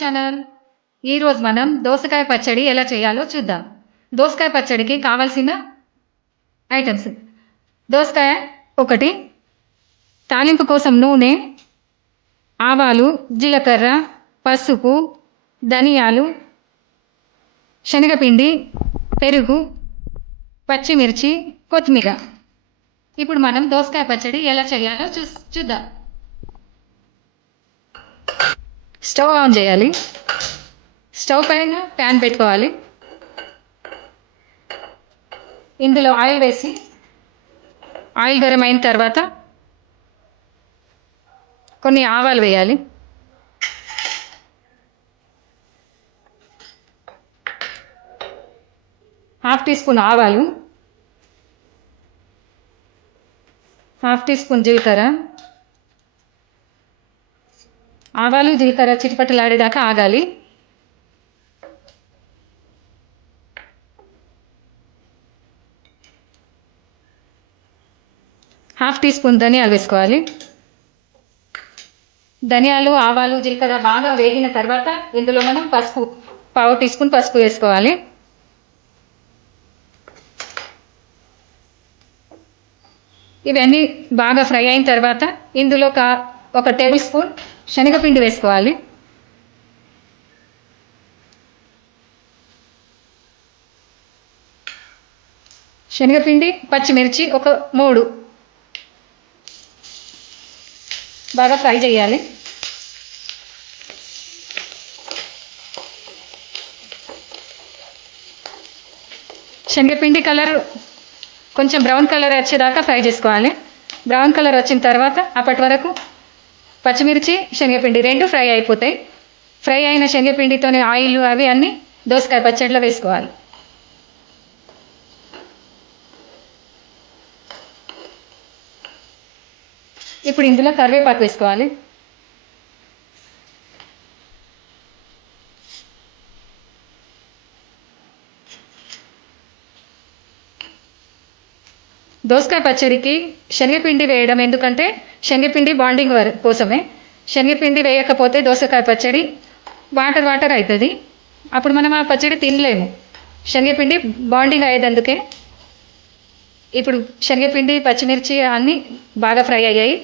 Channel. ఈరోజు మనం దోసకాయ పచ్చడి ఎలా చేయాలో చూద్దాం. దోసకాయ పచ్చడికి కావాల్సిన ఐటమ్స్: దోసకాయ ఒకటి, తాలింపు కోసం నూనె, ఆవాలు, జీలకర్ర, పసుపు, ధనియాలు, శనగపిండి, పెరుగు, పచ్చిమిర్చి, కొత్తిమీర. ఇప్పుడు మనం దోసకాయ పచ్చడి ఎలా చేయాలో చూద్దాం. స్టవ్ ఆన్ చేయాలి. స్టవ్ పైన ప్యాన్ పెట్టుకోవాలి. ఇందులో ఆయిల్ వేసి ఆయిల్ గరం అయిన తర్వాత కొన్ని ఆవాలు వేయాలి. హాఫ్ టీ స్పూన్ ఆవాలు, హాఫ్ టీ స్పూన్ జీలకర్ర. ఆవాలు జీలకర్ర చిటిపట్టలాడేదాకా ఆగాలి. హాఫ్ టీ స్పూన్ ధనియాలు వేసుకోవాలి. ధనియాలు, ఆవాలు, జీలకర్ర బాగా వేగిన తర్వాత ఇందులో మనం పసుపు, పావు టీ స్పూన్ పసుపు వేసుకోవాలి. ఇవన్నీ బాగా ఫ్రై అయిన తర్వాత ఇందులో ఒక టేబుల్ స్పూన్ శనగపిండి వేసుకోవాలి. శనగపిండి, పచ్చిమిర్చి ఒక 3 బాగా ఫ్రై చేయాలి. శనగపిండి కలర్ కొంచెం బ్రౌన్ కలర్ వచ్చేదాకా ఫ్రై చేసుకోవాలి. బ్రౌన్ కలర్ వచ్చిన తర్వాత అప్పటి వరకు పచ్చిమిర్చి, శనగపిండి 2 ఫ్రై అయిపోతాయి. ఫ్రై అయిన శనగపిండితోనే ఆయిల్ అవి అన్నీ దోసకాయ పచ్చడిలో వేసుకోవాలి. ఇప్పుడు ఇందులో కరివేపాకు వేసుకోవాలి. దోసకాయ పచ్చడికి శనగపిండి వేయడం ఎందుకంటే శనగపిండి బాండింగ్ కోసమే. శనగపిండి వేయకపోతే దోసకాయ పచ్చడి వాటర్ వాటర్ అవుతుంది. అప్పుడు మనం ఆ పచ్చడి తినలేము. శనగపిండి బాండింగ్ అయ్యేదందుకే. ఇప్పుడు శనగపిండి, పచ్చిమిర్చి అన్నీ బాగా ఫ్రై అయ్యాయి.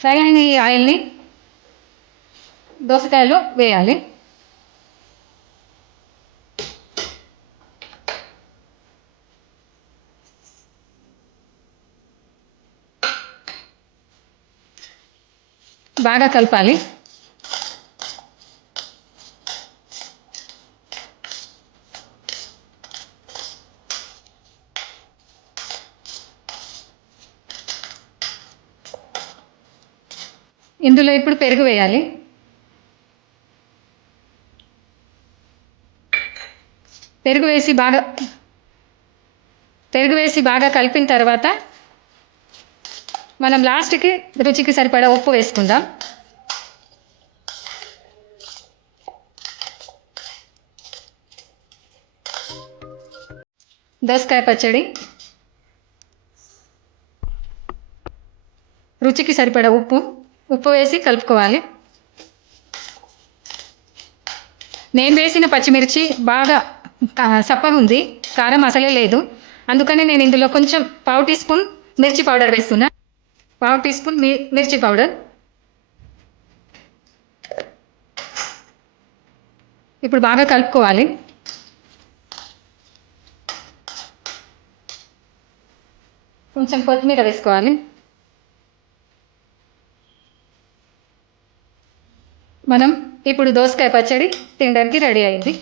ఫ్రై అయిన ఈ ఆయిల్ని దోసకాయలో వేయాలి. బాగా కలపాలి. ఇందులో ఇప్పుడు పెరుగు వేయాలి. పెరుగు వేసి బాగా కలిపిన తర్వాత మనం లాస్ట్కి రుచికి సరిపడా ఉప్పు వేసుకుందాం. దోసకాయ పచ్చడి రుచికి సరిపడా ఉప్పు వేసి కలుపుకోవాలి. నేను వేసిన పచ్చిమిర్చి బాగా సప్పగా ఉంది, కారం అసలే లేదు. అందుకని నేను ఇందులో కొంచెం పావు టీ స్పూన్ మిర్చి పౌడర్ వేస్తున్నా. పావు టీ స్పూన్ మిర్చి పౌడర్. ఇప్పుడు బాగా కలుపుకోవాలి. కొంచెం కొత్తిమీర వేసుకోవాలి. మనం ఇప్పుడు దోసకాయ పచ్చడి తినడానికి రెడీ అయింది.